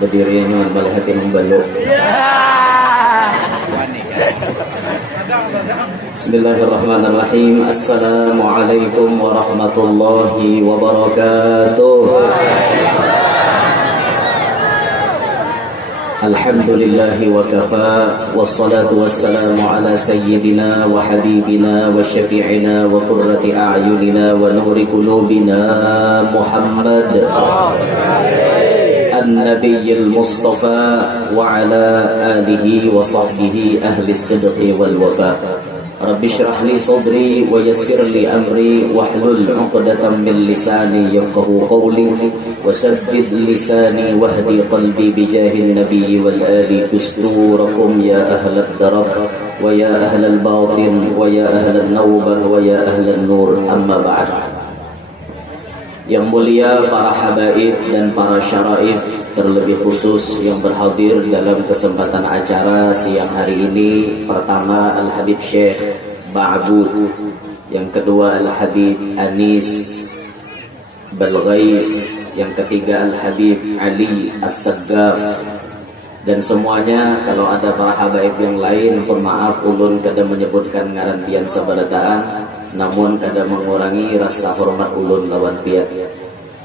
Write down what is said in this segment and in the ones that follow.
Berdirinya melihat yang membalok. Bismillahirrahmanirrahim. Assalamualaikum warahmatullahi wabarakatuh. Alhamdulillahi wa kafa, wassalatu wassalamu ala sayyidina wa habibina wa syafi'ina wa qurrati a'yunina wa nuri qulubina Muhammad An-Nabiyyil Mustafa wa ala alihi wa sahbihi ahli sidqi wal wafa. Rabbi shrah li sadri wa yassir li amri wahlul 'uqdatam min lisani yafqahu qawli wa saddid lisani wahdi qalbi bijahil nabiyyi wal ali dusturakum ya ahlad darak wa ya ahlal batin wa ya ahlan nawbah wa ya ahlan nur, amma ba'd. Yang mulia para habaib dan para syaraif, terlebih khusus yang berhadir dalam kesempatan acara siang hari ini. Pertama Al-Habib Syekh Ba'bud, yang kedua Al-Habib Anis Balghaif, yang ketiga Al-Habib Ali As-Saggaf, dan semuanya kalau ada para habaib yang lain, pun maaf ulun kada menyebutkan ngaran pian sabarataan, namun kada mengurangi rasa hormat ulun lawan pian.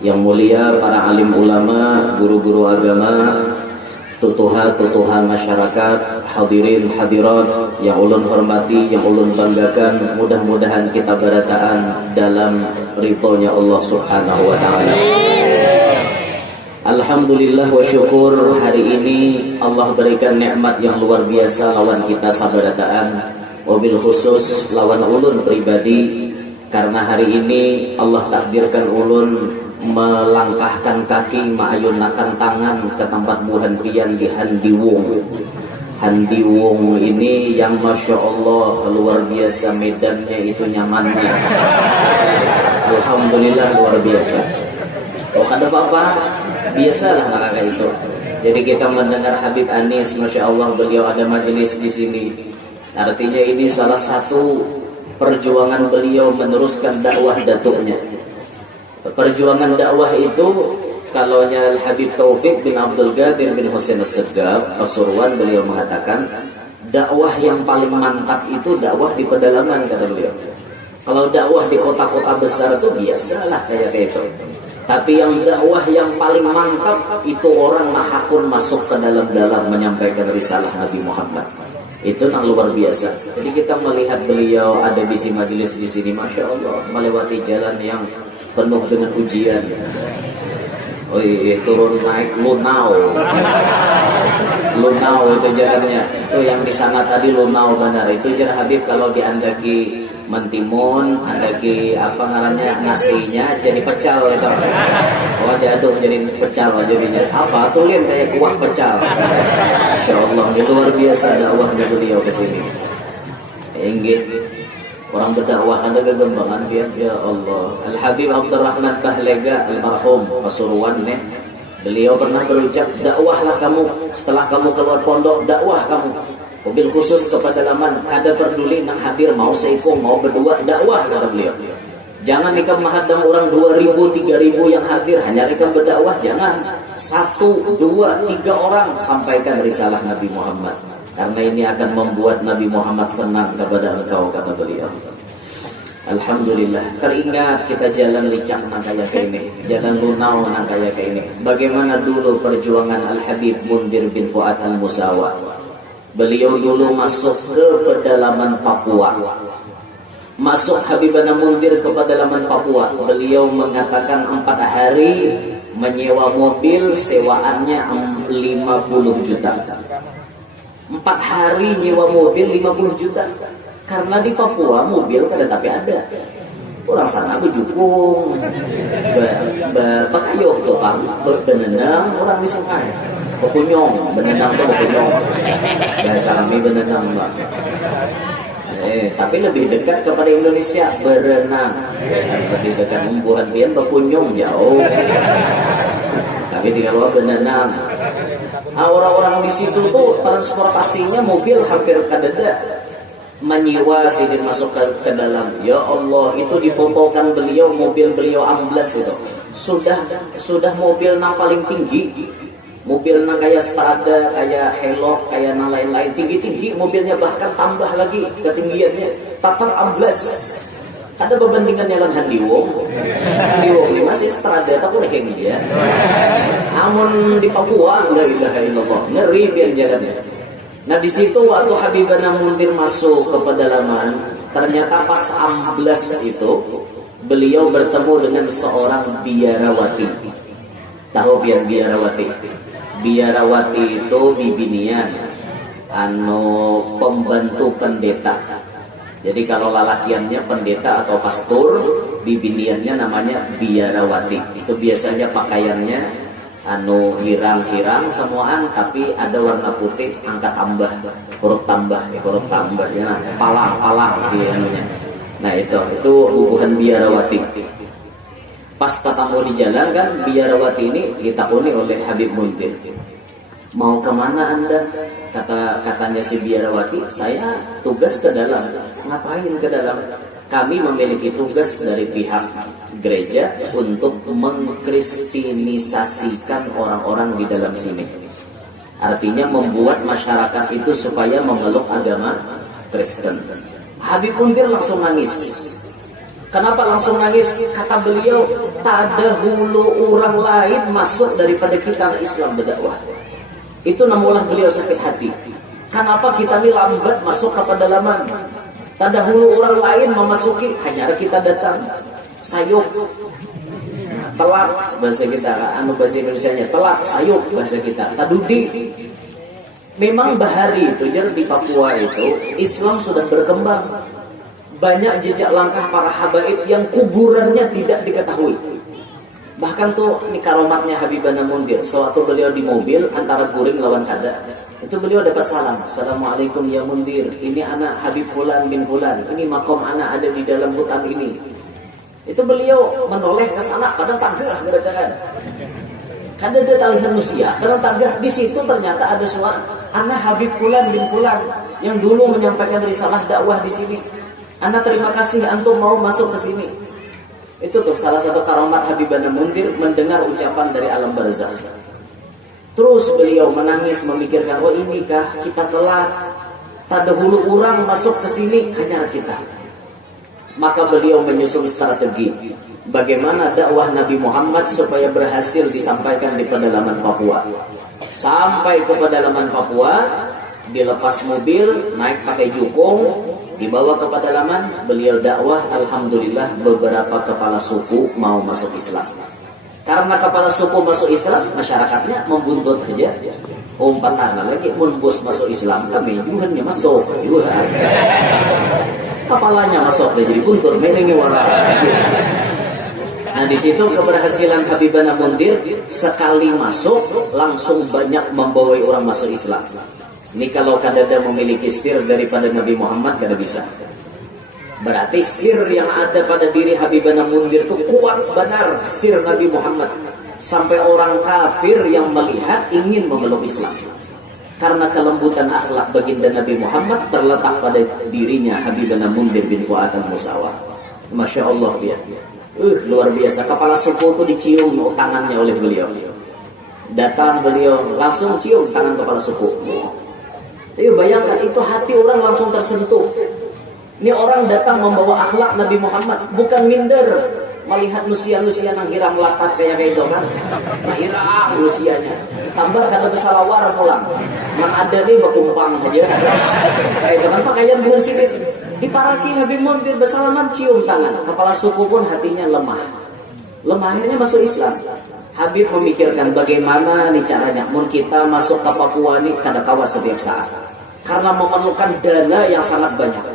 Yang mulia para alim ulama, guru-guru agama, tutuha masyarakat, hadirin hadirat yang ulun hormati, yang ulun banggakan, mudah-mudahan kita barataan dalam ridhonya Allah Subhanahu wa taala. Alhamdulillah wa syukur, hari ini Allah berikan nikmat yang luar biasa lawan kita sabarataan, wabil khusus lawan ulun pribadi, karena hari ini Allah takdirkan ulun melangkahkan kaki, mengayunkan tangan ke tempat muhandian di Handiwung. Handiwung ini yang masya Allah luar biasa, medannya itu nyamannya. Alhamdulillah luar biasa. Oh kada apa-apa, biasalah neraka itu. Jadi kita mendengar Habib Anis, masya Allah beliau ada majelis di sini. Artinya ini salah satu perjuangan beliau meneruskan dakwah datuknya. Perjuangan dakwah itu, kalaunya Habib Taufik bin Abdul Qadir bin Husain As-Saggaf Pasuruan, beliau mengatakan dakwah yang paling mantap itu dakwah di pedalaman, kata beliau. Kalau dakwah di kota-kota besar itu biasalah kayak itu. Tapi yang dakwah yang paling mantap itu orang mahakun masuk ke dalam-dalam menyampaikan risalah Nabi Muhammad. Itu yang luar biasa. Jadi kita melihat beliau ada di majelis di sini, masya Allah, melewati jalan yang penuh dengan ujian. Oh iya, turun naik Lunau itu jalannya. Itu yang di sana tadi Lunau benar. Itu jar Habib kalau diandaki mentimun, andaki apa ngarannya nasinya jadi pecal itu. Oh diaduk jadi pecal jadinya. Apa tulin kayak kuah pecal. Insyaallah ini luar biasa dakwahnya beliau ke sini. Inggit orang berdakwah ada kegembangan dia, ya Allah. Al-Habib Abdurrahman Bahlega almarhum Pasuruan nih, beliau pernah berucap, dakwahlah kamu setelah kamu keluar pondok, dakwah kamu. Mobil khusus ke pedalaman, kada peduli nang hadir mau seifung mau berdua, dakwah kata beliau. Jangan nikah mahadam orang 2.000 3.000 yang hadir hanya nikah berdakwah, jangan 1 2 3 orang sampaikan risalah Nabi Muhammad. Karena ini akan membuat Nabi Muhammad senang kepada engkau, kata beliau. Alhamdulillah, teringat kita jalan licak nang kaya ke ini, jalan Lunau nang kaya ke ini. Bagaimana dulu perjuangan Al-Habib Mundir bin Fuad Al-Musawa. Beliau dulu masuk ke pedalaman Papua. Masuk Habibana Mundir ke pedalaman Papua. Beliau mengatakan 4 hari menyewa mobil, sewaannya 50 juta. 4 hari nyewa mobil 50 juta. Karena di Papua mobil kada tapi ada. Orang sana bejukung, pakayuh tuh pak, benenang orang di sungai, bekunyong, benenang tuh bekunyong. Bahasa kami benenang pak. Tapi lebih dekat kepada Indonesia berenang. Lebih dekat umbuhan pian bekunyong jauh. Tapi di luar benenang. Orang-orang di situ tuh transportasinya mobil hampir kadada, menyewa sini masuk ke dalam. Ya Allah, itu difotokan beliau, mobil beliau amblas itu. Sudah mobil yang paling tinggi. Mobil yang kayak Strada, kayak Hilux, kayak yang lain-lain tinggi-tinggi mobilnya, bahkan tambah lagi ketinggiannya. Tatar amblas. Ada perbandingannya dengan Handiwong. Handiwong ini masih Strada tapi udah kayak dia. Namun di Papua la ilaha illallah, ngeri biar jalannya. Nah di situ waktu Habibana Mundir masuk ke pedalaman, ternyata pas amblas itu beliau bertemu dengan seorang biarawati. Tahu biarawati? Biarawati itu bibinian, pembantu pendeta. Jadi kalau lalakiannya pendeta atau pastor, bibiniannya namanya biarawati. Itu biasanya pakaiannya hirang-hirang semuaan, tapi ada warna putih, angka tambah, huruf tambah ya, palang di anunya. Nah itu hubungan biarawati. Pas ketemu di jalan kan, biarawati ini ditakuni oleh Habib Mundir. Mau kemana Anda? Katanya si biarawati, saya tugas ke dalam. Ngapain ke dalam? Kami memiliki tugas dari pihak gereja untuk mengkristenisasikan orang-orang di dalam sini. Artinya membuat masyarakat itu supaya memeluk agama Kristen. Habib Mundir langsung nangis. Kenapa langsung nangis? Kata beliau, tak ada hulu orang lain masuk daripada kita Islam berdakwah. Itu namulah beliau sakit hati. Kenapa kita ini lambat masuk ke pedalaman? Tak ada hulu orang lain memasuki, hanya kita datang. Sayup, telat bahasa kita, bahasa Indonesianya telat, sayup bahasa kita. Tadudi. Memang bahari itu di Papua itu Islam sudah berkembang. Banyak jejak langkah para habaib yang kuburannya tidak diketahui. Bahkan tuh ini karomatnya Habibana Mundir. Sewaktu beliau di mobil antara guring lawan kada, itu beliau dapat salam. Assalamualaikum ya Mundir. Ini anak Habib Fulan bin Fulan. Ini makom anak ada di dalam hutan ini. Itu beliau menoleh ke sana. Kadang tagah berdekat. Kadang ada talihan manusia. Kadang tagah. Di situ ternyata ada suara anak Habib Fulan bin Fulan yang dulu menyampaikan risalah dakwah di sini. Anak terima kasih antum mau masuk ke sini. Itu tuh salah satu karomat Habibana Mundir, mendengar ucapan dari alam barzakh. Terus beliau menangis memikirkan, oh inikah kita telat, tak dahulu orang masuk ke sini, hanya kita. Maka beliau menyusun strategi bagaimana dakwah Nabi Muhammad supaya berhasil disampaikan di pedalaman Papua. Sampai ke pedalaman Papua, dilepas mobil, naik pakai jukung, dibawa ke pedalaman, beliau dakwah. Alhamdulillah beberapa kepala suku mau masuk Islam. Karena kepala suku masuk Islam, masyarakatnya membuntut aja. Umpatan lagi, bos masuk Islam, kami juhannya masuk. Kepalanya masuk, jadi buntut, meningi wara. Nah di situ keberhasilan Habibana Mundir, sekali masuk langsung banyak membawai orang masuk Islam. Ini kalau kadada memiliki sir daripada Nabi Muhammad, kada bisa. Berarti sir yang ada pada diri Habibana Mundir itu kuat benar, sir Nabi Muhammad. Sampai orang kafir yang melihat ingin memeluk Islam. Karena kelembutan akhlak baginda Nabi Muhammad terletak pada dirinya Habibana Mundir bin Fuad al-Musawa. Masya Allah dia. Luar biasa. Kepala suku itu dicium tangannya oleh beliau. Datang beliau langsung cium tangan kepala suku. Jadi bayangkan itu hati orang langsung tersentuh. Ini orang datang membawa akhlak Nabi Muhammad, bukan minder. Melihat nusia-nusia yang hirang lakat kayak itu kan. Hirang nusianya. Tambah kada bersalawar pulang. Nang ada nih berkumpang aja kan. Kayak itu kan pakaian bukan sini. Diparaki Habib Mundir bersalaman cium tangan. Kepala suku pun hatinya lemah. Akhirnya masuk Islam. Habib memikirkan bagaimana nih caranya mun kita masuk ke Papua nih kada kawas setiap saat. Karena memerlukan dana yang sangat banyak.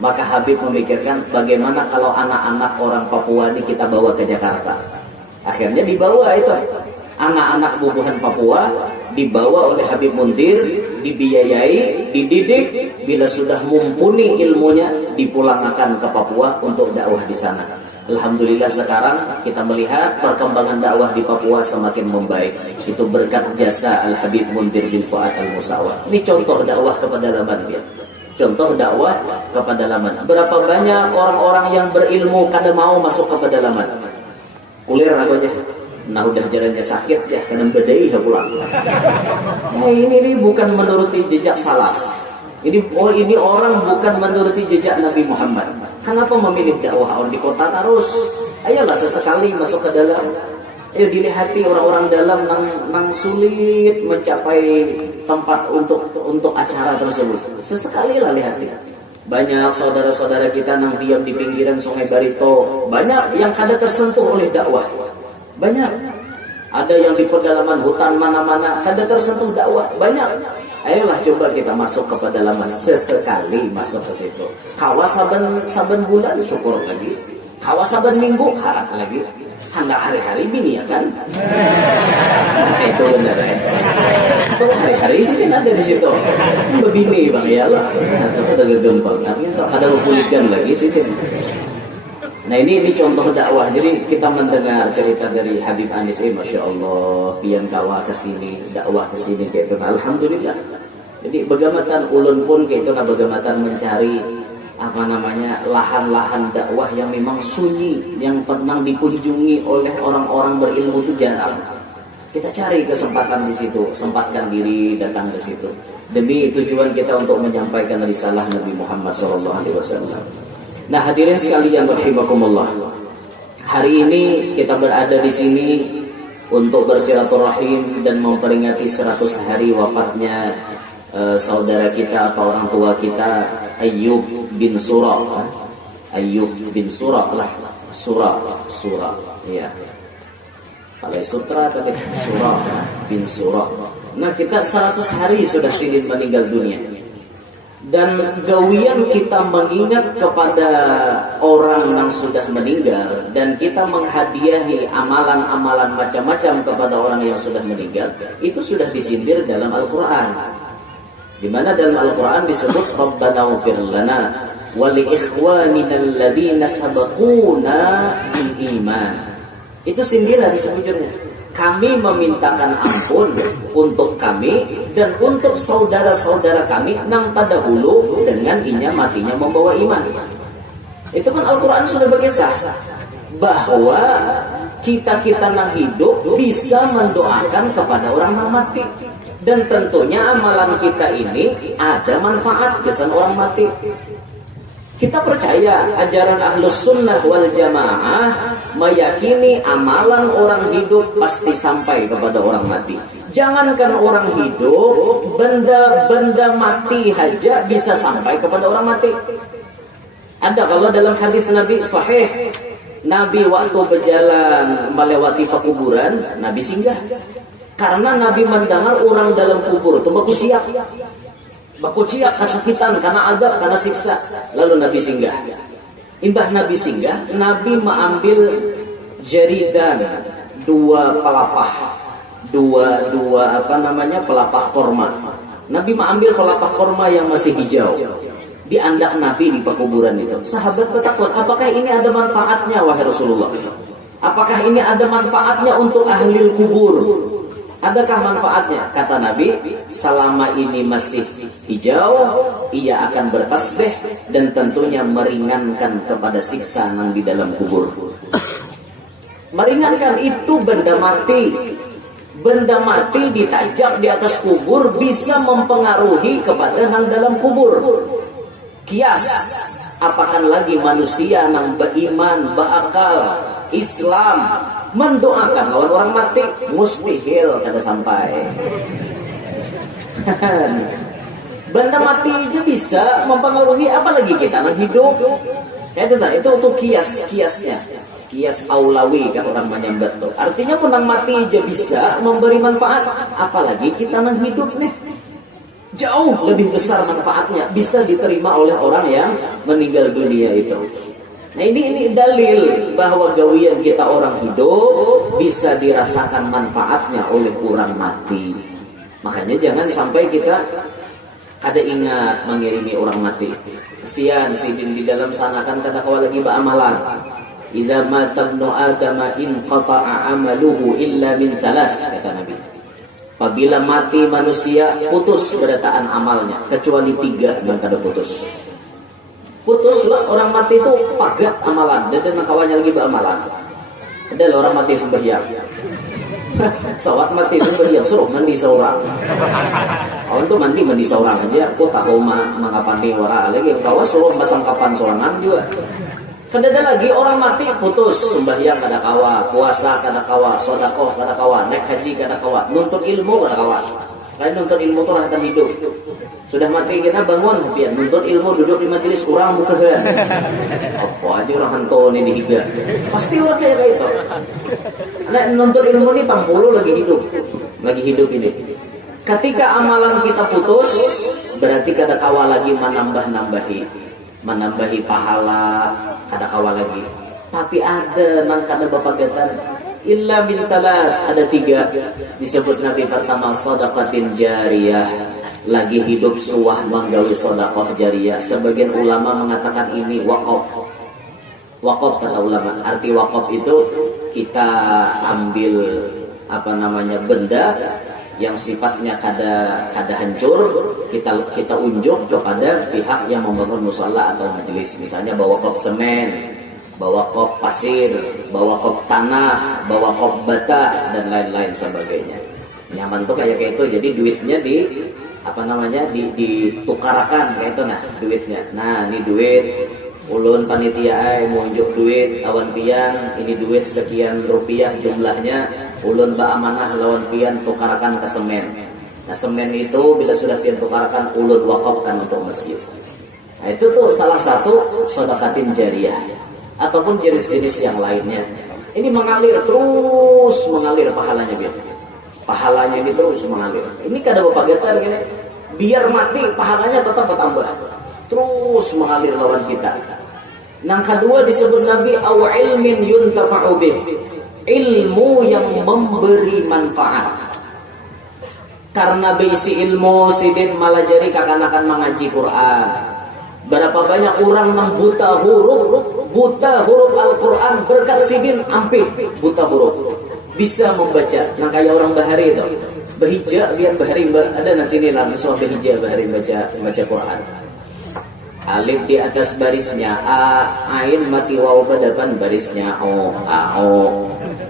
Maka Habib memikirkan bagaimana kalau anak-anak orang Papua ini kita bawa ke Jakarta. Akhirnya dibawa itu. Anak-anak bubuhan Papua dibawa oleh Habib Mundir, dibiayai, dididik. Bila sudah mumpuni ilmunya, dipulangkan ke Papua untuk dakwah di sana. Alhamdulillah sekarang kita melihat perkembangan dakwah di Papua semakin membaik. Itu berkat jasa Al-Habib Mundir bin Fuad Al-Musawwar. Ini contoh dakwah kepedalaman dia. Contoh dakwah kepedalaman. Berapa banyak orang-orang yang berilmu kada mau masuk ke pedalaman. Kulir aku aja. Nah udah jalannya sakit ya, kadang bedai ya pulang. Nah ini bukan menuruti jejak salaf. Ini orang bukan menuruti jejak Nabi Muhammad. Kenapa memilih dakwah orang di kota terus? Ayolah sesekali masuk ke dalam. Ayo dilihati orang-orang dalam nang sulit mencapai tempat untuk acara tersebut. Sesekali lah lihati. Banyak saudara-saudara kita nang diam di pinggiran Sungai Barito. Banyak yang kada tersentuh oleh dakwah. Banyak. Ada yang di pedalaman hutan mana-mana kada tersentuh dakwah. Banyak. Ayolah coba kita masuk ke pedalaman, sesekali masuk ke situ. Kawas saben bulan syukur lagi. Kawas saben minggu harap lagi. Hendak hari-hari bini ya kan? Itu benar ya. Itu hari-hari sih kan ada di situ. Begini bang ya lah. Atau ada gampang. Atau ada memulihkan lagi sih kan. Nah ini contoh dakwah. Jadi kita mendengar cerita dari Habib Anis, masya Allah, pian kawa kesini, dakwah kesini kayak itu. Alhamdulillah. Jadi bagamatan ulun pun kayak itu, bagamatan mencari lahan-lahan dakwah yang memang sunyi, yang pernah dikunjungi oleh orang-orang berilmu itu jarang. Kita cari kesempatan di situ, sempatkan diri datang ke situ. Demi tujuan kita untuk menyampaikan risalah Nabi Muhammad SAW. Nah hadirin sekalian rahimakumullah. Hari ini kita berada di sini untuk bersilaturahim dan memperingati 100 hari wafatnya saudara kita atau orang tua kita Ayyub bin Surah. Ayyub bin Surah lah. Surah. Iya. Palai Sutra tapi Surah bin Surah. Nah kita 100 hari sudah silih meninggal dunia. Dan gawian kita mengingat kepada orang yang sudah meninggal dan kita menghadiahi amalan-amalan macam-macam kepada orang yang sudah meninggal, itu sudah disindir dalam Al-Quran. Di mana dalam Al-Quran disebut Rabbana ighfir lana wa li ikhwanina alladhina sabaquna bil iman. Itu sindiran sebetulnya. Kami memintakan ampun untuk kami dan untuk saudara-saudara kami nang terdahulu dengan inya matinya membawa iman. Itu kan Al-Quran sudah berkisah bahwa kita nang hidup bisa mendoakan kepada orang yang mati. Dan tentunya amalan kita ini ada manfaat kesan orang mati. Kita percaya ajaran Ahlus Sunnah wal Jamaah meyakini amalan orang hidup pasti sampai kepada orang mati. Jangankan orang hidup, benda-benda mati saja bisa sampai kepada orang mati. Ada kalau dalam hadis Nabi sahih, Nabi waktu berjalan melewati pekuburan, Nabi singgah. Karena Nabi mendengar orang dalam kubur itu bakuciak kesakitan karena adab, karena siksa. Lalu Nabi singgah. Imbah Nabi singgah, Nabi mengambil jeridan dua pelapah korma. Nabi mengambil pelapah korma yang masih hijau. Di andak Nabi di pekuburan itu. Sahabat bertakwa, apakah ini ada manfaatnya wahai Rasulullah? Apakah ini ada manfaatnya untuk ahli kubur? Adakah manfaatnya? Kata Nabi, selama ini masih hijau, ia akan bertasbih dan tentunya meringankan kepada siksa yang di dalam kubur. Meringankan itu benda mati. Benda mati ditajak di atas kubur bisa mempengaruhi kepada yang dalam kubur. Kias, apakan lagi manusia yang beriman, berakal, Islam, mendoakan lawan orang mati, mustahil kada sampai. Benda mati aja bisa mempengaruhi, apalagi kita yang hidup. Itu untuk kiasnya. Kias aulawi kan orang menyambat tuh. Artinya menang mati aja bisa memberi manfaat, apalagi kita yang hidup nih. Jauh lebih besar manfaatnya, bisa diterima oleh orang yang meninggal dunia itu. Nah ini dalil bahwa gawian kita orang hidup bisa dirasakan manfaatnya oleh orang mati. Makanya jangan sampai kita kada ingat mengirimi orang mati. Kesian si di dalam sana kan kada kawa lagi beramalan. idza mata ibnu adam in qata'a amaluhu illa min salas, kata Nabi. Apabila mati manusia, putus berataan amalnya kecuali 3 yang kada putus. Putuslah orang mati itu pagat amalan, dan kawannya lagi beramalan. Ada orang mati sembahyang. Sawat mati sembahyang suruh mandi seorang. Awan tuh mandi seorang aja. Aku tahu mengapani wara lagi. Kawan suruh masang kapan sorangan juga. Kada lagi orang mati putus sembahyang kada kawa, puasa kada kawa, sedekah kada kawa, naik haji kada kawa, nuntut ilmu kada kawa. Lain nuntut ilmu tuh rahatan hidup. Sudah mati kita bangun hapian nuntut ilmu, duduk di majelis kurang bukahan. Apa aja orang hantu ini dihiga. Pasti orang kayak itu. Nah, nuntut ilmu ini tampulu lagi hidup ini. Ketika amalan kita putus, berarti kada kawa lagi menambahi pahala, kada kawa lagi. Tapi ada nang kada bapagatan illa min salas, ada 3 disebut Nabi. Pertama, shadaqatin jariyah, lagi hidup suah menggawi sedekah jariyah. Sebagian ulama mengatakan ini wakaf. Wakaf kata ulama, arti wakaf itu kita ambil benda yang sifatnya kada hancur, kita unjuk kepada pihak yang membangun musala atau majelis. Misalnya bawa kop semen, bawa kop pasir, bawa kop tanah, bawa kop bata dan lain-lain sebagainya. Nyaman tuh kayak itu. Jadi duitnya ditukarakan kayak itu duitnya. Nah, ini duit ulun panitia mau unjuk duit awan pian, ini duit sekian rupiah jumlahnya, ulun baamanah lawan pian tukarakan ke semen. Nah, semen itu bila sudah pian tukarakan, ulun wakafkan untuk masjid. Nah, itu tuh salah satu sedekatin jariyah ataupun jenis-jenis yang lainnya. Ini mengalir pahalanya biar. Pahalanya ini terus mengalir. Ini kada bapagatan gini. Biar mati pahalanya tetap bertambah. Terus mengalir lawan kita. Yang kedua disebut Nabi aw ilmin yuntafa'u bih, ilmu yang memberi manfaat. Karena bisi ilmu sidin malah jadi kakanakan mengaji Quran. Berapa banyak orang yang buta huruf Al-Quran berkat sidin ampih buta huruf bisa membaca. Nah, kayak orang bahari itu bahija biar bahari ada nasini langsung bahija bahari baca Quran. Alif di atas barisnya A, ain mati waw pada depan barisnya O,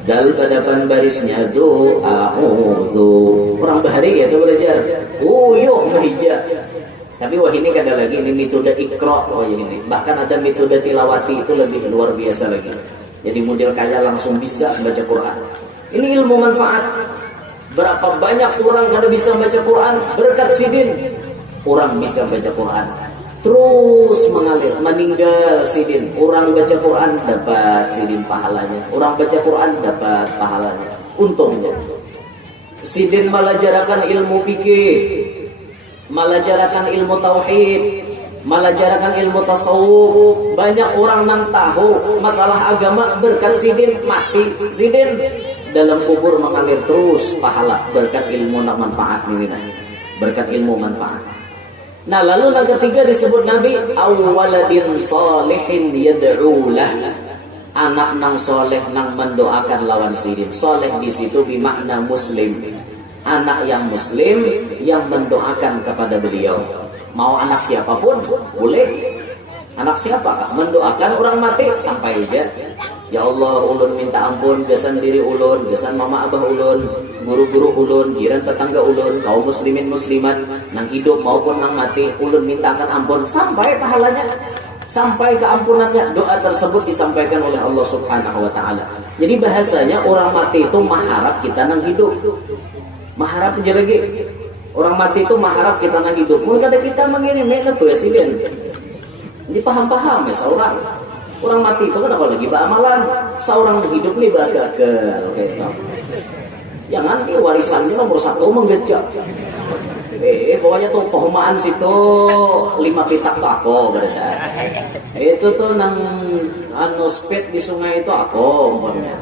dal pada depan barisnya do, orang bahari ya tuh belajar. Yuk bahija. Tapi ini kada lagi, ini metode ikra ini. Bahkan ada metode tilawati, itu lebih luar biasa lagi. Jadi model kaya langsung bisa baca Quran. Ini ilmu manfaat. Berapa banyak orang kada bisa baca Quran berkat sidin. Orang bisa baca Quran. Terus mengalir, meninggal sidin. Orang baca Quran dapat sidin pahalanya. Orang baca Quran dapat pahalanya. Untungnya sidin melajarakan ilmu fikih, melajarakan ilmu tauhid, melajarakan ilmu tasawuf. Banyak orang yang tahu masalah agama berkat sidin mati. Sidin dalam kubur mengalir terus pahala berkat ilmu manfaat ini. Berkat ilmu manfaat. Nah, lalu yang ketiga disebut Nabi awwaladin salihin yad'u lah, anak nang soleh nang mendoakan lawan sidin. Soleh di situ bermakna muslim, anak yang muslim yang mendoakan kepada beliau. Mau anak siapapun boleh, anak siapa mendoakan orang mati sampai aja. Ya Allah, ulun minta ampun gasan diri ulun, gasan mama abah ulun, guru-guru ulun, jiran tetangga ulun, kaum muslimin muslimat nang hidup maupun nang mati, ulun mintakan ampun sampai pahalanya, sampai keampunannya. Doa tersebut disampaikan oleh Allah Subhanahu wa taala. Jadi bahasanya orang mati itu mengharap kita nang hidup. Mengharap aja lagi. Orang mati itu mengharap kita nang hidup. Mungkin ada kita mengirim ke presiden. Jadi paham-paham ya seorang. Orang mati itu kan apa lagi beramalan, seorang hidup nih bagagal gitu. Jangan warisannya nomor 1 menggejak. Pokoknya tuh perumahan situ 5 pitak tuh aku berarti. Itu tuh nang speed di sungai itu aku umpamanya.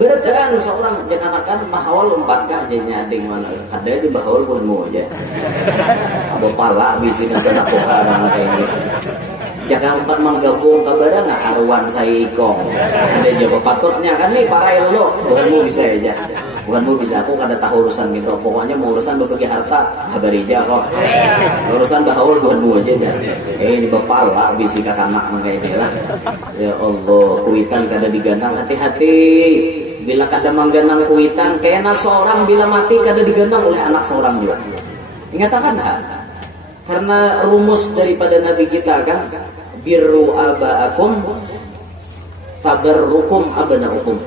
Berarti kan seorang jangan akan mahawal 4 kajanya ada yang mana ada di bahawal pun mau aja. Ada pala bisi nasa nakuha kayak gitu. Jangan empat menggabung kabar nggak karuan saya ikong. Ada jawab patutnya kan nih para lo, bukanmu bisa aja. Bukanmu bisa, aku kada tahu urusan gitu. Pokoknya mau urusan berbagi harta, kabar aja kok. Urusan bahaul bukanmu aja dah. Ini bapak lah, bisi kakanak kayak ini lah. Ya Allah, kuitan kada diganang, hati-hati. Bila kada mengganang kuitan, kayaknya seorang bila mati kada diganang oleh anak seorang juga. Ingat kan? Karena rumus daripada Nabi kita kan, birru aba'akum tabarrukum abna'ukum.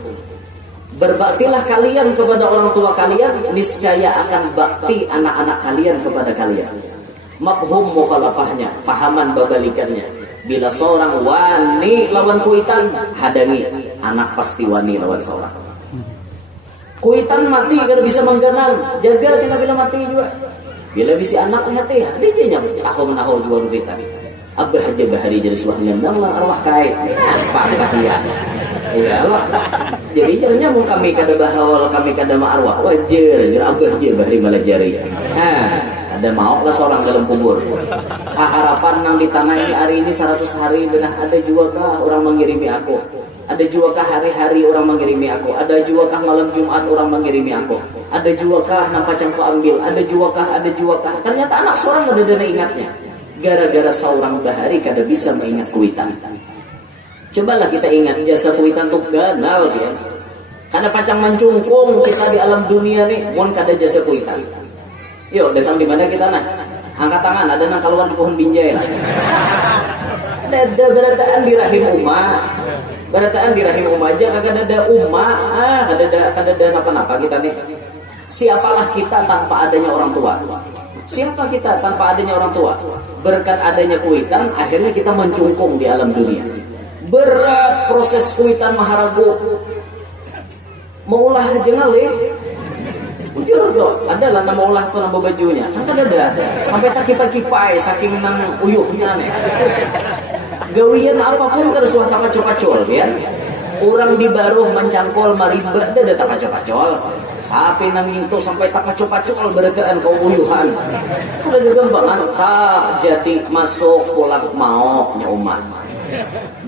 Berbaktilah kalian kepada orang tua kalian, niscaya akan bakti anak-anak kalian kepada kalian. Mafhum mukhalafahnya, pahaman babalikannya. Bila seorang wani lawan kuitan, hadangi, anak pasti wani lawan seorang. Kuitan mati kalau bisa mengganang, jaga kena bila mati juga. Bila bisa anak hati, dia tahu menahu juga kuitan. Abah aja bahari jadi suahnya nang arwah kait. Apa kata ya Allah. Jadi jadinya mau kami kada bahawal kami kada arwah wajar abah aja bahari malajari. Ada mau lah seorang dalam kubur. Harapan nang di tanah ini hari ini 100 hari benar ada juga kah orang mengirimi aku. Ada juga kah hari-hari orang mengirimi aku. Ada juga kah malam Jumat orang mengirimi aku. Ada juga kah nampak cangku ambil. Ada juga kah. Ternyata anak seorang ada dana ingatnya. Gara-gara seorang bahari kada bisa mengingat kuitan. Cobalah kita ingat jasa kuitan tuh ganal dia. Karena pacang mencungkung kita di alam dunia nih, mohon kada jasa kuitan. Yuk datang di mana kita nah? Angkat tangan, ada nang keluar di pohon binjai lah. Ada berataan di rahim umat. Berataan di rahim umat aja kagak ada umat. Kada napa-napa kita nih. Siapalah kita tanpa adanya orang tua? Siapa kita tanpa adanya orang tua? Berkat adanya kuitan, akhirnya kita mencungkung di alam dunia. Berat proses kuitan maharagu. Maulah aja ngalih. Ujur dong, adalah nama maulah tuh nama bajunya. Kan ada. Sampai tak kipai-kipai saking nang uyuhnya nih. Gawian apapun kada suah tak pacol-pacol ya. Orang di baruh mencangkol maribad ada tak pacol-pacol. Tapi nang itu sampai tak pacol-pacol berataan kau uyuhan. Kada gagampangan tak jadi masuk pulang mau nya umat.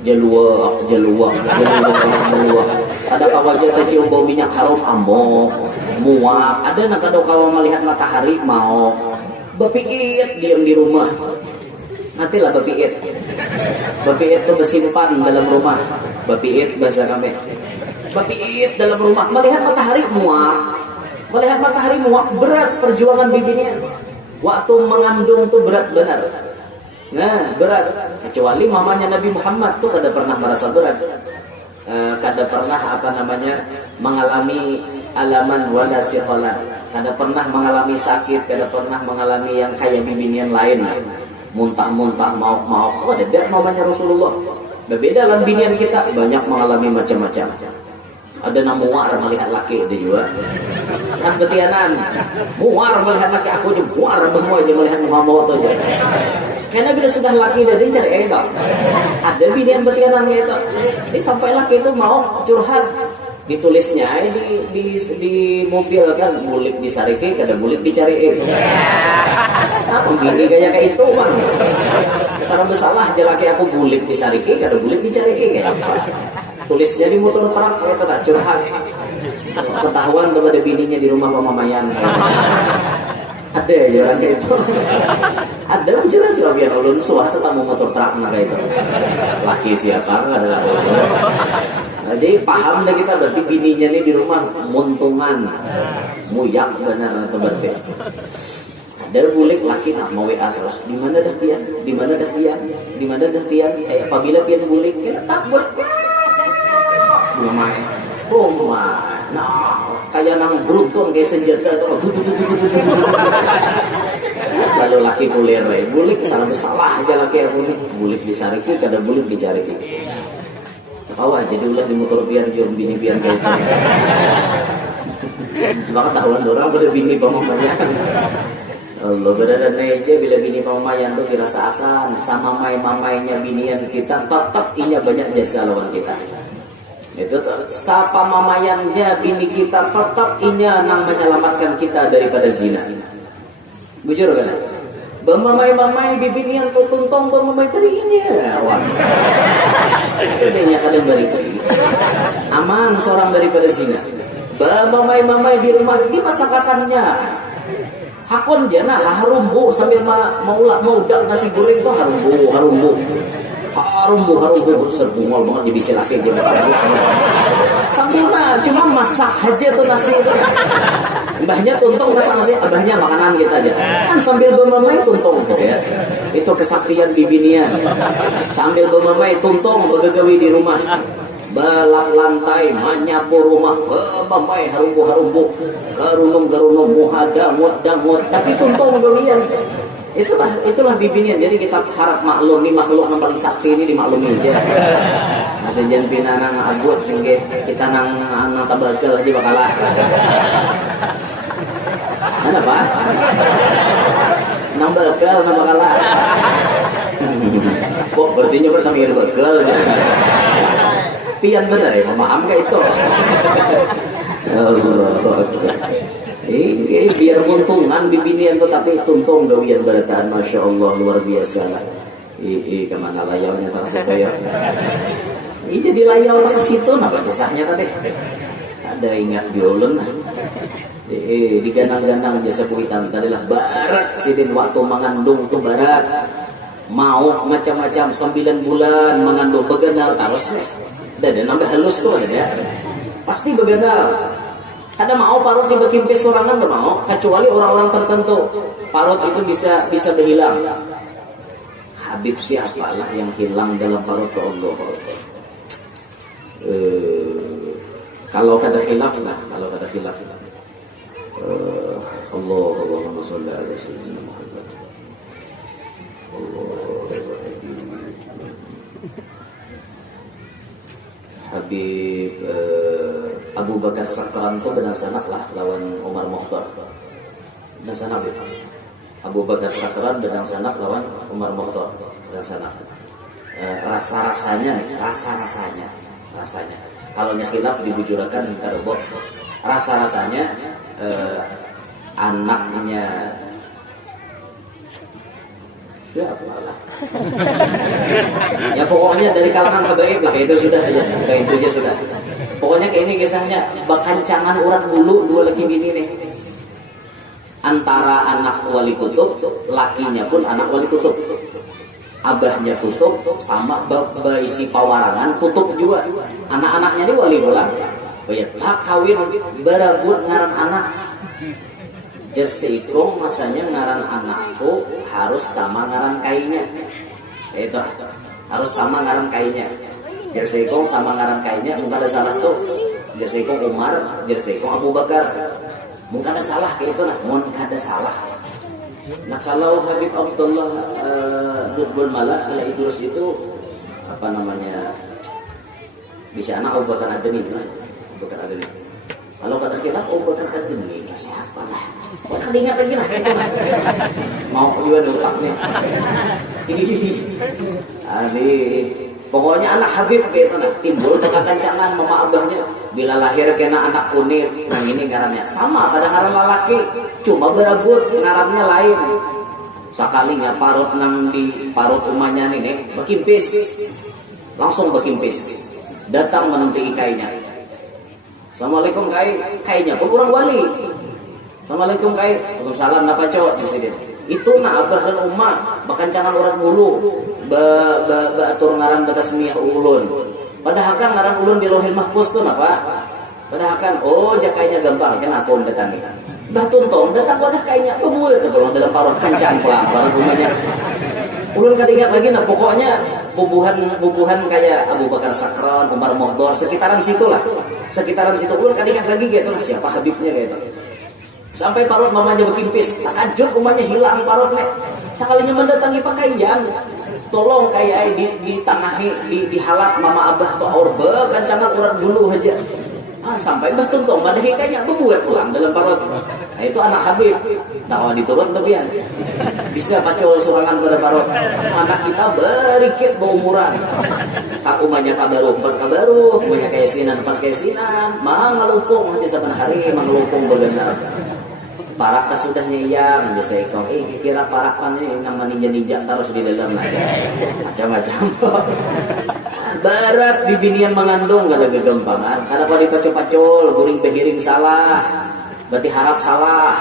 Jalua. Ada kawaja tercium bau minyak harum amok, muak. Ada nak kadau kawa melihat matahari mau. Bepiit diam di rumah. Matilah bepiit. Bepiit itu bersimpan dalam rumah. Bepiit bahasa kami. Bepiit dalam rumah melihat matahari muak. Melihat matahari muak berat perjuangan bibinya. Waktu mengandung tuh berat benar. Nah, berat. Kecuali mamanya Nabi Muhammad tuh kada pernah merasa berat. Kada pernah mengalami alaman wala siqalan. Kada pernah mengalami sakit, kada pernah mengalami yang kayak bibinian lain. Muntah-muntah, mau. Oh, ada mamanya Rasulullah. Berbeda dengan binian kita, banyak mengalami macam-macam. Ada muar melihat laki dia juga. Kan betianan. Muar melihat laki, aku aja muar semua aja melihat Muhammad aja. Karena bila sudah laki dia cari itu. Ada binian betianan itu. Jadi sampai laki itu mau curhat, ditulisnya di mobil kan bulik disarifi, kada bulik dicari. Apa gini kayak itu bang? Sarang bersalah aja laki aku bulik disarifi, kada bulik dicari kayak apa? Tulisnya di motor truk itu dah curhat. Ketahuan kepada bininya di rumah pemamayan. Ada ya orang kayak itu. Ada bicara juga biar ulun suah tetamu motor truk kayak itu. Laki siapa adalah. Jadi paham dah kita berarti bininya nih di rumah muntungan, muyak benar atau berarti. Ada bulik laki nak mau WA terus. Di mana dah pian? Di mana dah pian? Di mana dah pian? Apabila pian bulik, kita tak bulik. Belum main. Nah, kayak nang beruntun kayak senjata tuh. Lalu laki kulir, bulik salah aja laki aku nih. Bulik disariki, kada bulik dicari. Awah jadi ulah di motor biar jom bini biar kayak itu. Maka tahuan orang pada bini pemamayan. Allah berada aja bila bini pemamayan tuh dirasakan sama mamainya binian kita tetap inya banyak jasa lawan kita. Itu sapa mamayannya bini kita tetap inya nang menyelamatkan kita daripada zina. Bujur kan? Bamamai-mamai bibinian tu tuntong bamamai berinya. Wah. Bedanya kadang beri aman seorang daripada zina. Bamamai-mamai di rumah ini masakannya. Hakon dia nah harumbu sambil mau dak nasi goreng tuh harumbu serbungol banget dibisi laki dia. Sambil cuma masak aja tuh nasi. Mbahnya tuntong masak nasi, abahnya makanan kita aja. Kan sambil bermamai tuntong tuh ya. Itu kesaktian bibinian. Sambil bermamai tuntong begawi di rumah. Balap lantai, menyapu rumah, bermamai harumbu, garunum, muhada, mut, tapi tuntong begawian. Itulah bibinian. Jadi kita harap maklum nih makhluk yang paling sakti ini dimaklumi aja. Ada jangan pinanang abut hingga kita nang tabagal aja bakalah. Mana pak? Nang bagal nang bakalah. Kok berarti nyoba kami bagal. Pian bener ya, memaham kayak itu. Biar untungan bibinian tuh tapi tuntung gawian barataan, masya Allah luar biasa lah. Kemana layaunya tak saya? Ini jadi layau tak situ, apa kisahnya tadi? Ada ingat diulun lah. Diganang-ganang jasa kuitan tadi lah barat sidin waktu mengandung tuh barat. Mau macam-macam 9 bulan mengandung begenal terus. Dan nambah halus tuh ada. Pasti begenal. Ada mau parut tiba-tiba sorangan nggak mau, kecuali orang-orang tertentu. Parut itu bisa berhilang. Habib siapalah yang hilang dalam parut ke Allah. Kalau kata khilaf lah, Allahumma sholli ala sayyidina Muhammad. Habib Abu Bakar Sakran itu benar sanak lah lawan Umar Mokhtar. Benar sanak. Abu Bakar Sakran benar sanak lawan Umar Mokhtar. Benar sanak. Rasanya. Kalau khilaf dibujurakan terbok. Rasanya anaknya siapa lah. Ya pokoknya dari kalangan habaib lah itu sudah aja. Kayak itu aja sudah. Pokoknya kayak ini kisahnya bakancangan urat bulu dua laki bini nih. Antara anak wali kutub, lakinya pun anak wali kutub. Abahnya kutub sama isi pawarangan kutub juga. Anak-anaknya ini wali bola. Oh ya, tak kawin barabut ngaran anak. Jersey ikong masanya ngaran anakku harus sama ngaran kainnya. Itu harus sama ngaran kainnya. Jersey ikong sama ngaran kainnya, mungkin ada salah tuh. Jersey ikong Umar, jersey ikong Abu Bakar. Mungkin ada salah kayak itu nah, mungkin ada salah. Nah kalau Habib Abdullah Durbul Malak ala Idrus itu apa namanya? Bisa anak Abu Bakar Adeni lah. Abu Bakar Adeni. Kalau kata khilaf Abu Bakar Adeni siapa lah? Kok ingat lagi lah. Mau juga otaknya. Ali pokoknya anak Habib gitu nah, timbul kekancangan mama abahnya bila lahir kena anak kunir. Nah ini ngarannya sama pada ngaran lelaki, cuma berabut ngarannya lain. Sakalinya parut nang di parut rumahnya nih bekimpis. Langsung bekimpis. Datang menanti kainya. Assalamualaikum kainya pun orang wali. Assalamualaikum Waalaikumsalam napa cok di sini. Itu na abah dan umat bakancangan orang dulu. Atur ngaran batas miyah ulun. Padahal kan ngaran ulun di Lauhil Mahfuz tuh napa? Padahal kan jakainya gampang kan aku datang. Bah tuntong datang wadah kainya pemuil kalau dalam parut kencang pelan rumahnya. Ulun ketiga lagi nah pokoknya bubuhan kayak Abu Bakar Sakran, Umar Mohdor sekitaran situlah. Sekitaran situ ulun ketiga lagi gitu lah siapa habibnya gitu. Sampai parut mamanya bekimpis, takajud rumahnya hilang parutnya. Sekalinya mendatangi pakaian, tolong kayak ditangahi, dihalat mama abah atau orba, kancangan urat dulu aja. Sampai bah tuntong, madahi kayaknya berbuat pulang dalam parut. Nah itu anak Habib, tahu diturun tapi ya. Bisa pacol surangan pada parut. Anak kita berikit berumuran. Tak umanya kabaru, umanya kayasinan, mangalupung, nanti saban hari mangalupung begenar. parak kasudahnya yang biasa itu kira parakan ini nama ninja terus di dalam lagi macam-macam. Barat di binian mengandung kada gegampangan karena kalau dipacul-pacul guring behiring salah berarti harap salah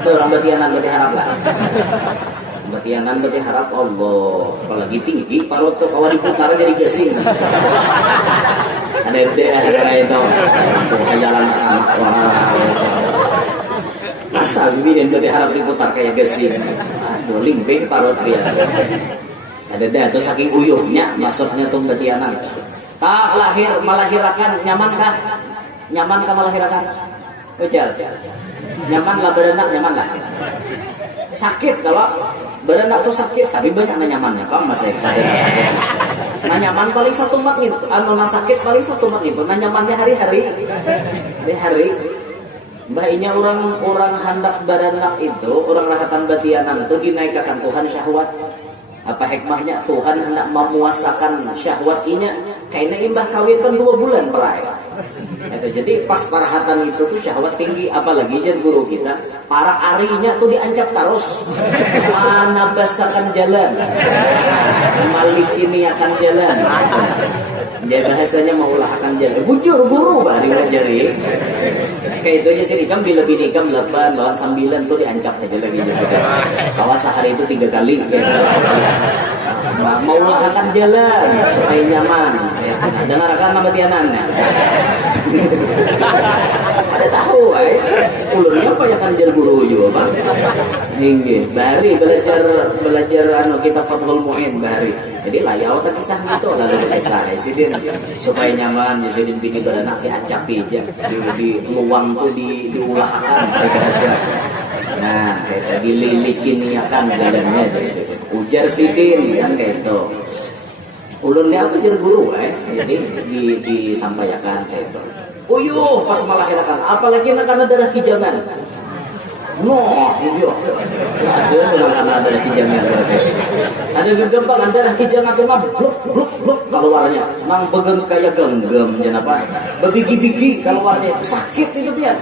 itu orang batianan berarti harap lah batianan berarti harap Allah apalagi tinggi parut tuh kawari putar jadi gasing ada kayak itu untuk jalan anak asal binian berarti harap diputar kayak gasing aduh limping parut dia ada dah tuh saking uyuhnya maksudnya tuh batianan tak melahirakan nyaman melahirakan ujar nyaman lah berenak nyaman lah sakit kalau berenak tuh sakit tapi banyak nyamannya kan masih ada sakit nah nyaman paling 1 menit sakit paling 1 menit nah nyamannya hari-hari baiknya orang hendak berenak itu orang rahatan batianan itu dinaikkan Tuhan syahwat apa hikmahnya Tuhan hendak memuasakan syahwat inya kayaknya imbah kawin kan 2 bulan perai itu jadi pas parahatan itu tuh syahwat tinggi apalagi jen guru kita para arinya tuh diancap terus mana basakan jalan malicini akan jalan dia bahasanya maulahkan jalan bujur guru bari ngajari kayak itu aja sih ikam bila bini ikam 8 lawan 9 tuh diancap aja lagi sudah bahwa sehari itu 3 kali gitu. Maulahkan jalan supaya nyaman ya, dengar akan nama tianan ada tahu ulurnya apa ya kan jar guru juga Pak nggih bari belajar kita Fathul Muin bari jadi layau tak kisah gitu lalu kisah sidin supaya nyaman sidin bini beranak diacap aja di luang tuh diulahkan nah kayak diliciniakan jalannya ujar sidin kan kayak itu ulunnya apa jar guru jadi disampaikan kayak itu uyuh pas melahirkan apalagi karena darah kijangan iya ada darah kijangan ada gegampangan darah kijangan tuh mah bluk keluarnya nang begem kayak genggam jangan apa bebigi-bigi keluarnya sakit itu pian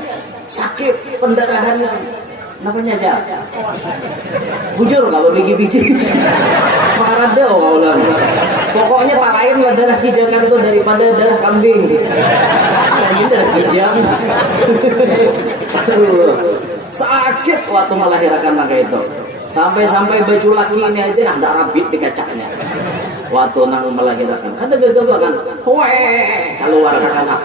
sakit pendarahannya namanya aja bujur kalau bigi-bigi makarado kalau pokoknya tak lain lah darah kijangan itu daripada darah kambing ini darah kijang sakit waktu melahirkan tangga itu sampai baju laki ini aja nah tak rabit di kacanya waktu nang melahirkan kan ada kan keluar anak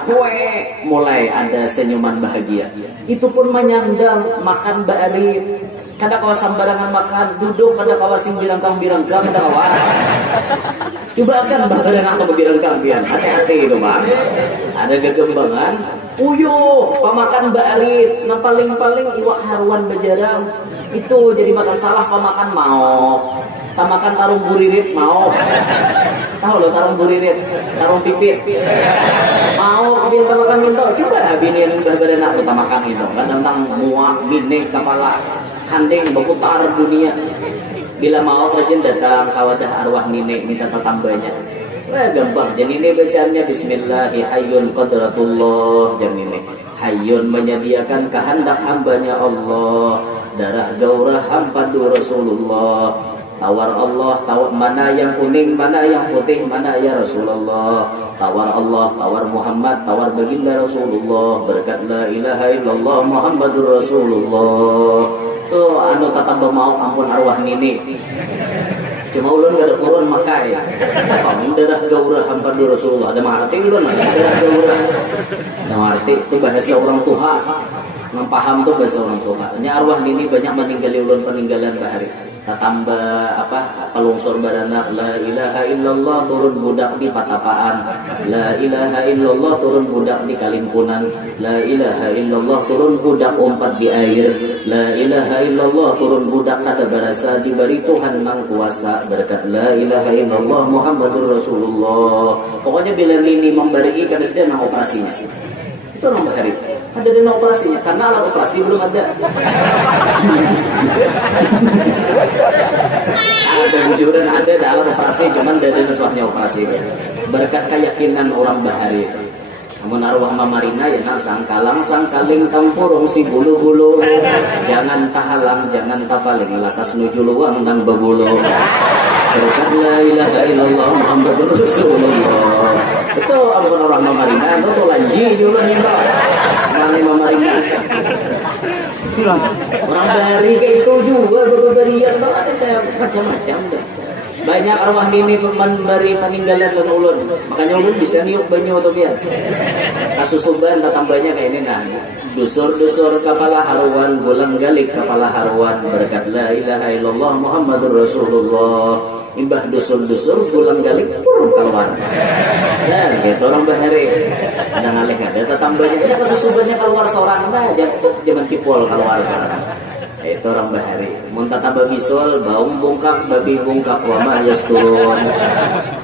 mulai ada senyuman bahagia itu pun menyandang makan bari kada kawa sambarangan makan duduk kada kawa sing birangkang kada kawa coba kan bahagia atau birangkang pian hati-hati itu Bang ada kegembangan uyuh pemakan bari nah paling iwak haruan bejarang itu jadi makan salah pemakan mau tamakan tarung buririt mau tahu lo tarung buririt tarung pipit mau pinta makan minta coba binin berbeda nak tamakan itu kan tentang muak gini kepala handeng berputar dunia bila mau rajin datang kawadah arwah nenek minta tambahnya gampang jadi ini bacaannya bismillahi hayyun qadratullah jadi ini hayyun menyediakan kehendak hambanya Allah darah gaurah hampadu Rasulullah tawar Allah tawar mana yang kuning mana yang putih mana ya Rasulullah tawar Allah tawar Muhammad tawar baginda Rasulullah berkat la ilaha illallah Muhammadur Rasulullah tuh anu kata mau ampun arwah nini cuma ulun gak ada turun makai darah gaurah hampadu Rasulullah ada arti ulun darah gaurah ada arti itu bahasa orang tua yang paham tuh bahasa orang tua ini arwah nini banyak meninggali ulun peninggalan bahari tambah pelungsur baranak la ilaha illallah turun budak di patapaan la ilaha illallah turun budak di kalimpunan la ilaha illallah turun budak umpat di air la ilaha illallah turun budak kada berasa diberi Tuhan nang kuasa berkat la ilaha illallah Muhammadur Rasulullah pokoknya bila ini memberi kada dia nang operasinya itu nang bahari ada dana operasinya karena alat operasi belum ada ada bujuran ada alat operasi cuman ada sesuatunya operasi berkat keyakinan orang bahari itu Mun arwah Mamarina ya nang sangkalang sangkaling tampurung si bulu-bulu. Jangan tahalang, jangan tapaling lakas nuju luang nang babulu. Berkat la ilaha illallah Muhammadur Rasulullah. Itu ampun orang Mamarina itu tuh lanji juga nih toh. Mana Mamarina? Orang Bahari kayak itu juga berberian toh ada macam-macam deh. Banyak arwah nini memberi peninggalan dan ulun. Makanya ulun bisa niup banyu atau biar. Kasusuban tambahnya kayak ini nah. Dusur-dusur kepala haruan, bulan galik kepala haruan. Berkat la ilaha illallah Muhammadur Rasulullah. Imbah dusur-dusur bulan galik pur keluar. Dan gitu orang Bahari. Ada ngalih ada tambahnya. Ada kasusubannya keluar seorang dah. Jangan tipul keluar karena. Itu orang Bahari. Muntah tambah bisul, baum bungkak, babi bungkak, wama yasturun.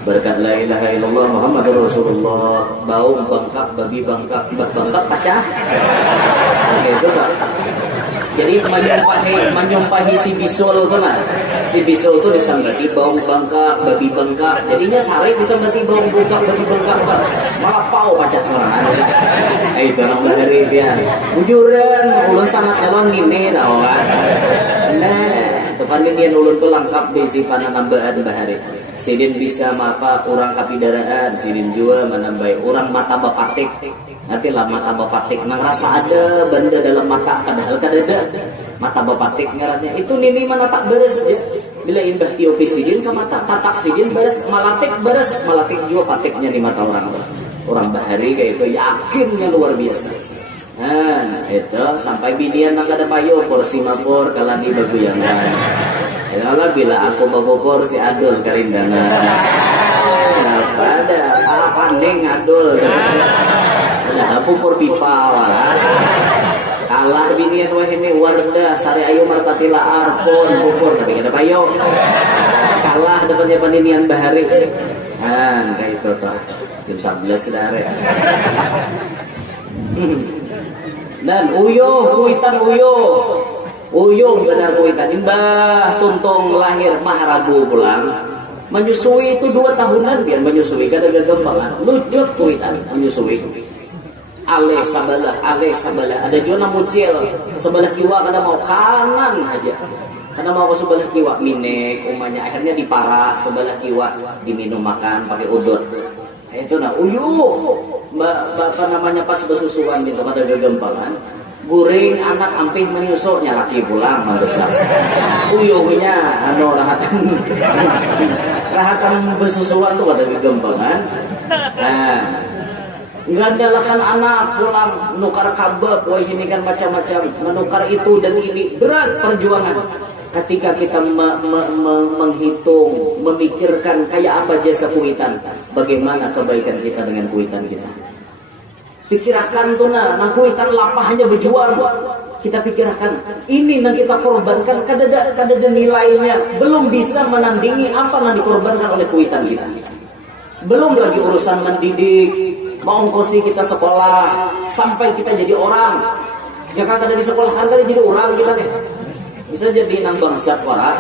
Berkat la ilaha illallah Muhammadur Rasulullah. Baum bengkak, babi bengkak, bengkak pecah. Itu tak. Jadi menyumpahi si bisul itu mah. Si bisul itu disambati baum bengkak, babi bengkak. Jadinya sari disambati baum bungkak, babi bengkak. Malah pau pacak sorangan. Itu orang Bahari dia. Bujuran, ulun sangat elon ini tau kan. Nah, tepatnya dia ulun tuh lengkap di si pananambahan Bahari. Sidin bisa apa orang kapidaraan, sidin juga menambahi orang mata bapatik. Nanti lah mata bapatik nang rasa ada benda dalam mata padahal kadada. Mata bapatik ngarannya. Itu nini mana tak beres ya. Bila indah tiopi sidin ke mata tatak sidin beres, malatik beres, malatik juga patiknya di mata orang. Orang Bahari kayak itu yakinnya luar biasa. Nah, itu sampai bidian nang kada payo porsi mapor kalani baguyangan. Kalau bila aku babopor si adul karindangan. Nah, pada apa neng adul. Ada aku por pipa wala. Kalah binian wah ini warda sari ayu martatila arpon popor tapi kada payo. Kalah dapatnya paninian Bahari. Nah, kayak itu toh. Jam 11 sudah are. Dan kuitan uyuh benar kuitan. Imbah tuntong lahir maharagu pulang. Menyusui itu 2 tahunan biar menyusui kada gagampangan. Lucut kuitan menyusui. Aleh sabalah. Ada jona mucil sebelah kiwa kada mau kanan aja. Karena mau ke sebelah kiwa minek umanya akhirnya diparah sebelah kiwa diminum makan pakai udut. Itu nah uyuh bapak namanya pas bersusuan gitu kada gagampangan guring anak ampih menyusuknya laki pulang membesar uyuhnya rahatan bersusuan tuh kada gagampangan. Nah ngandalakan anak pulang nukar kabab wah ini kan macam-macam menukar itu dan ini berat perjuangan. Ketika kita menghitung, memikirkan kayak apa jasa kuitan, bagaimana kebaikan kita dengan kuitan kita. Pikirkan tuh nah kuitan lapahnya berjuang. Kita pikirkan, ini yang kita korbankan kadada nilainya, belum bisa menandingi apa yang dikorbankan oleh kuitan kita. Belum lagi urusan mendidik, mengongkosi kita sekolah, sampai kita jadi orang. Jika kada di sekolah kan kada jadi orang kita nih. Bisa jadi nang bangsat orang.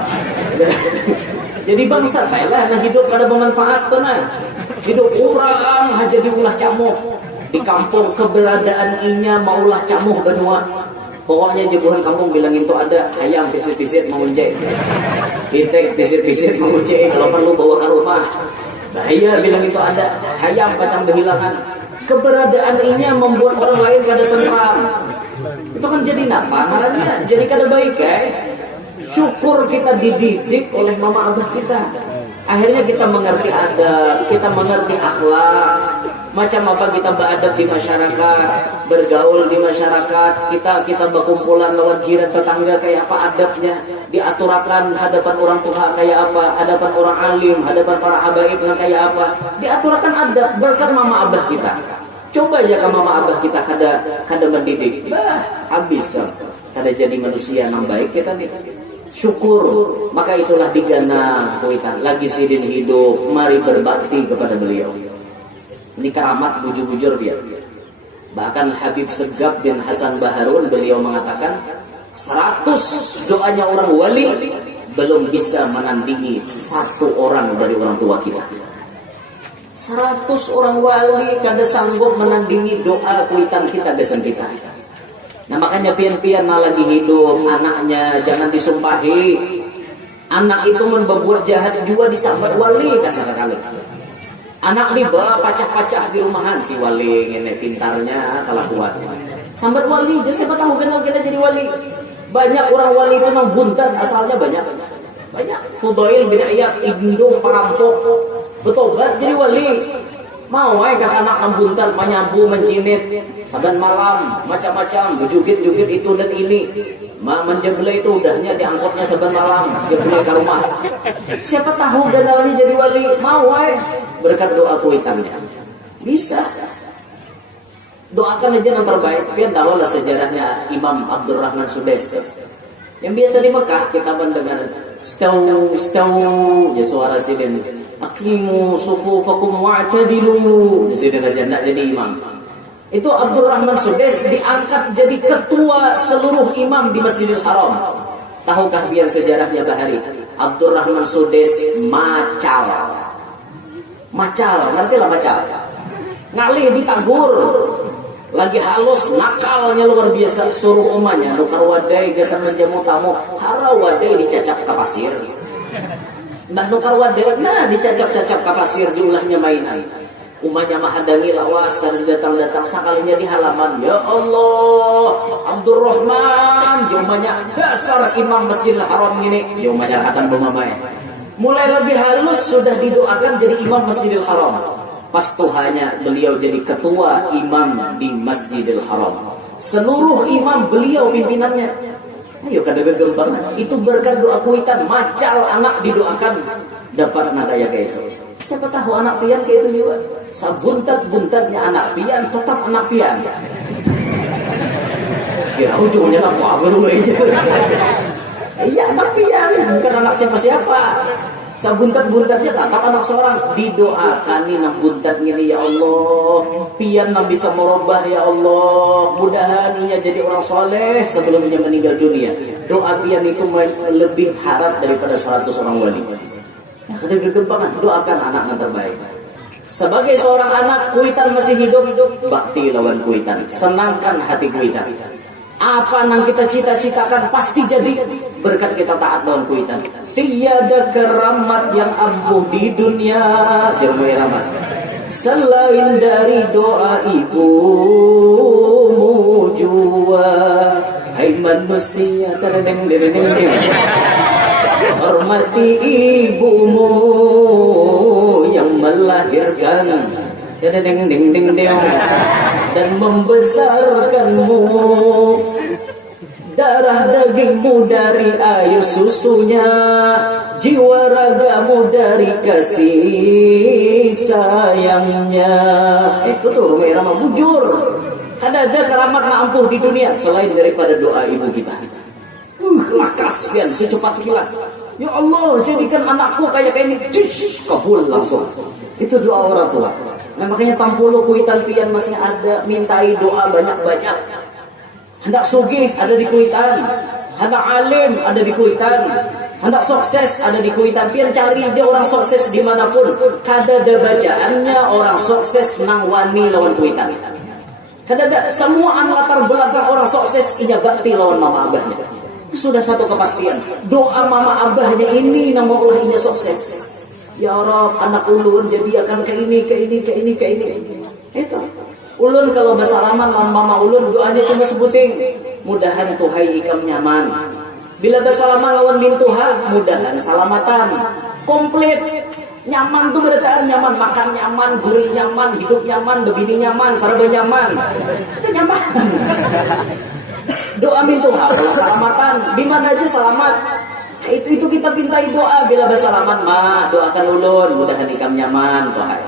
Jadi bangsat lah nah hidup kada bermanfaat tuh nah. Hidup orang aja diulah camuk. Di kampung keberadaan inya maulah camuk benua. Pokoknya jebuhan kampung bilangin tuh ada ayam pisir-pisir mengunjek. Itek pisir-pisir mengunjek kalau perlu bawa ke rumah. Bahaya bilang itu ada ayam kacang berhilangan. Keberadaan inya membuat orang lain kada tentram. Itu kan jadi napa ngarannya? Jadi kada baik Syukur kita dididik oleh mama abah kita. Akhirnya kita mengerti adab, kita mengerti akhlak, macam apa kita beradab di masyarakat, bergaul di masyarakat, kita berkumpulan lawan jiran tetangga kayak apa adabnya, diaturakan hadapan orang tua kayak apa, hadapan orang alim, hadapan para habaib kayak apa, diaturakan adab berkat mama abah kita. Coba aja ke mama abah kita kada mendidik, habis kada jadi manusia yang baik kita nih. Syukur, maka itulah digana kuitan. Lagi sidin hidup, mari berbakti kepada beliau. Ini keramat bujur-bujur biar. Bahkan Habib Segaf bin Hasan Baharun beliau mengatakan 100 doanya orang wali belum bisa menandingi 1 orang dari orang tua kita. 100 orang wali kada sanggup menandingi doa kuitan kita desen kita. Nah makanya pian-pian lagi hidup anaknya jangan disumpahi. Anak itu membuat jahat juga disambat wali kasar kali. Anak liba pacah-pacah di rumahan si wali ini pintarnya telah kuat. Sambat wali, jadi siapa tahu kenal kita jadi wali. Banyak orang wali itu memang buntan asalnya banyak. Fudail bin Iyad indung perampok betobat jadi wali. Mau kan anak nambuntan menyambu mencinit saban malam macam-macam berjugit-jugit itu dan ini. Menjeblay itu udahnya diangkutnya saban malam jeblay ke rumah. Siapa tahu ganalnya jadi wali. Mau berkat doa kuitannya. Bisa. Doakan aja yang terbaik. Biar tahulah sejarahnya Imam Abdurrahman Sudais. Yang biasa di Mekah kita mendengar Stau ya suara sidin aqimu sufufakum wa'tadilu sidin aja nak jadi imam. Itu Abdurrahman Sudais diangkat jadi ketua seluruh imam di Masjidil Haram. Tahukah biar sejarahnya Bahari? Abdurrahman Sudais macal, ngerti lah macal? Ngalih ditagur. Lagi halus, nakalnya luar biasa. Suruh umanya, nukar wadai, gesan jamu tamu. Hara wadai dicacap ke pasir. Nah nukar wadai, nah dicacap-cacap ke pasir. Diulahnya mainan. Umanya mahadangi lawas, dan datang-datang sekalinya di halaman. Ya Allah, Abdurrahman. Umanya dasar imam Masjidil Haram ini. Umanya rakatan bumamai. Mulai lagi halus, sudah didoakan jadi imam Masjidil Haram. Pas Tuhannya beliau jadi ketua imam di Masjidil Haram. Seluruh imam beliau pimpinannya. Ayo kada gembangan. Itu berkat doa kuitan. Macal anak didoakan dapat nadaya kayak itu. Siapa tahu anak pian kayak itu juga. Sabuntat-buntatnya anak pian tetap anak pian. Kira ujungnya apa baru aja. Iya anak pian bukan anak siapa-siapa. Sabuntat-buntatnya tetap anak seorang. Didoakan nih nang buntat ini ya Allah. Pian nang bisa merubah ya Allah. Mudahan ia jadi orang soleh sebelumnya meninggal dunia. Doa pian itu lebih harap daripada 100 orang wali. Nah, kada kegempangan doakan anak yang terbaik. Sebagai seorang anak kuitan masih hidup, bakti lawan kuitan. Senangkan hati kuitan. Apa yang kita cita-citakan pasti jadi berkat kita taat lawan kuitan. Tiada keramat yang ampuh di dunia Jermui Rahmat selain dari doa ibumu jua. Hai manusia terdeng hormati ibumu yang melahirkan dan membesarkanmu. Darah dagingmu dari air susunya, jiwa ragamu dari kasih sayangnya. Itu tuh Rumah Irama bujur. Kada ada keramat yang ampuh di dunia selain daripada doa ibu kita. Lakas pian secepat kilat. Ya Allah, jadikan anakku kayak ini. Kabul langsung. Itu doa orang tua. Nah makanya tampulu kuitan pian masih ada, mintai doa banyak-banyak. Hendak sugih ada di kuitan, hendak alim ada di kuitan, hendak sukses ada di kuitan. Pian cari aja orang sukses dimanapun. Kada ada bacaannya orang sukses nang wani lawan kuitan. Kada ada semua latar belakang orang sukses inya bakti lawan mama abahnya. Sudah satu kepastian. Doa mama abahnya ini nama Allah inya sukses. Ya Rabb, anak ulun jadi akan ke ini. Itu. Ulun kalau bersalaman lawan mama ulun doanya cuma sebuting mudahan tuhai ikam nyaman. Bila bersalaman lawan bintuha mudahan salamatan. Komplit. Nyaman tuh berarti nyaman, makan nyaman, gurih nyaman, hidup nyaman, begini nyaman, saraba nyaman. Itu nyaman. Doa bintuha kalau salamatan, di mana aja selamat. Itu kita pintai doa bila bersalaman mah doakan ulun mudahan ikam nyaman tuhai.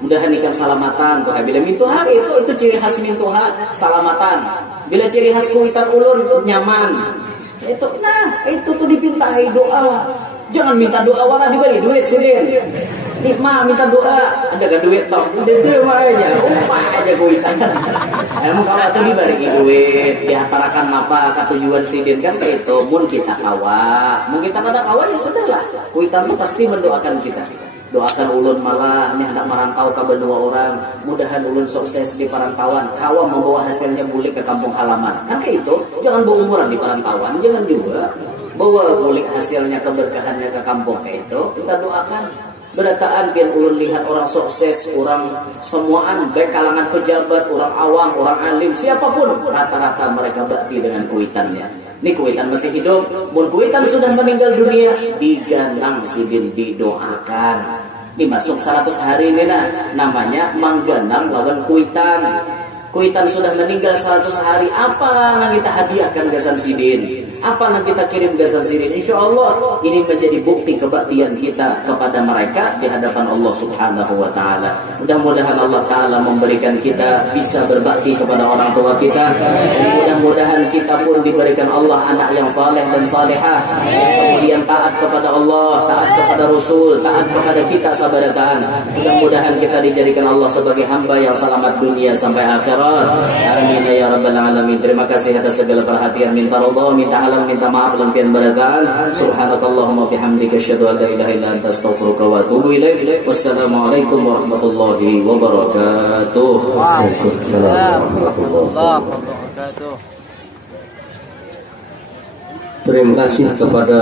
Mudahan ikam salamatan tuh. Bila mintuha itu ciri khas mintuha salamatan. Bila ciri khas kuitan ulun nyaman. Itu tuh dipintai doa. Jangan minta doa wala diberi duit sudin. Nikmah minta doa ada gak duit toh. Dia mah aja upah aja kuitan. Emang kalau tuh diberi duit dihatarakan apa ketujuan sidin kan kayak itu. Mun kita kawa, mun kita kada kawa ya sudahlah. Kuitan tuh pasti mendoakan kita. Doakan ulun malah ini anak merantau ke benua orang, mudahan ulun sukses di perantauan, kawa membawa hasilnya balik ke kampung halaman. Kan kayak itu, jangan bawa umuran di perantauan, jangan juga bawa balik hasilnya keberkahannya ke kampung. Kayak itu kita doakan. Berataan biar ulun lihat orang sukses, orang semuaan, baik kalangan pejabat, orang awam, orang alim, siapapun, rata-rata mereka bakti dengan kuitannya. Ini kuitan masih hidup, mun kuitan sudah meninggal dunia, diganang sidin, didoakan. Dimasuk 100 hari ini namanya mangganang lawan kuitan. Kuitan sudah meninggal 100 hari, apa yang kita hadiahkan gasan sidin? Apa yang kita kirim gasan sidin? Insya Allah ini menjadi bukti kebaktian kita kepada mereka di hadapan Allah Subhanahu wa Ta'ala. Mudah-mudahan Allah Ta'ala memberikan kita bisa berbakti kepada orang tua kita, dan mudah-mudahan kita pun diberikan Allah anak yang saleh dan salehah, kemudian taat kepada Allah, taat kepada Rasul, taat kepada kita sabarataan. Mudah-mudahan kita dijadikan Allah sebagai hamba yang selamat dunia sampai akhirat. Amin ya rabbal alamin. Terima kasih atas segala perhatian. Minta ridha, minta halal, minta maaf dan pian barakaan. Subhanakallahumma bihamdika asyhadu an la ilaha illa anta astaghfiruka wa atubu ilaik. Wassalamualaikum warahmatullahi wabarakatuh. Waalaikumsalam warahmatullahi wabarakatuh. Terima kasih kepada